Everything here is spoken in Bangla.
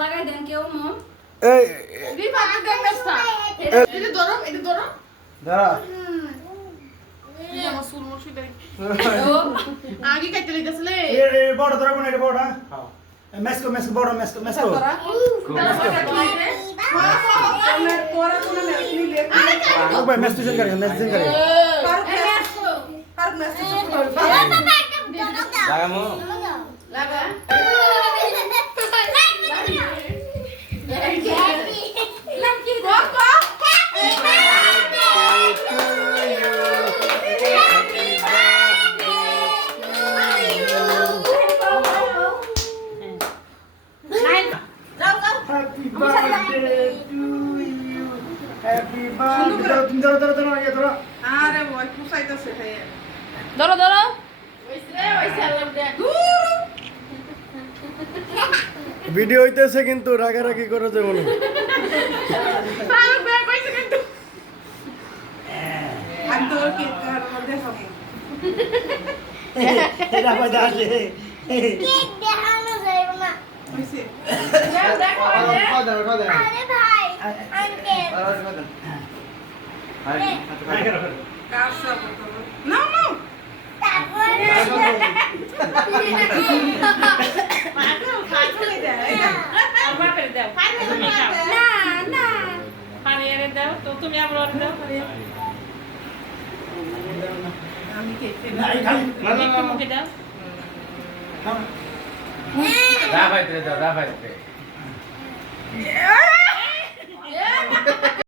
লাগাই দেন কেউ মম এই বিপাকে দেখছস এটা ধরো দাঁড়া আমার চুল মুছু দেই আগে কাটতে লইতাছলে এই বড় ধরে কোন এটা বড় হ্যাঁ মেসকো বড় মেসকো তোরা তোরা কোন মেসনি লে ও ভাই মেসটিশন করে পারক মেসনি লাগামু লাগা হ্যাপি বার্থডে ধরো আরে ওই পুষাইতাছে হে ধরো ধরো ভিডিও হইতেছে কিন্তু রাগারাগি করে যাবো না পারক বে কইছে কিন্তু আমি তো কি কার মধ্যে হবে এটা বাজা আসে কেক দেখানো যাবে না কইছে আরে ভাই আঙ্কেল কার সব না না তারপর পাগল খাইতে দেয় আমার পেরে দাও না না পানি এনে দাও তো তুমি আমার অর্ডার দাও আমি খেতে না এই খালি একটু মুখে দাও রাফাইতে দাও রাফাইতে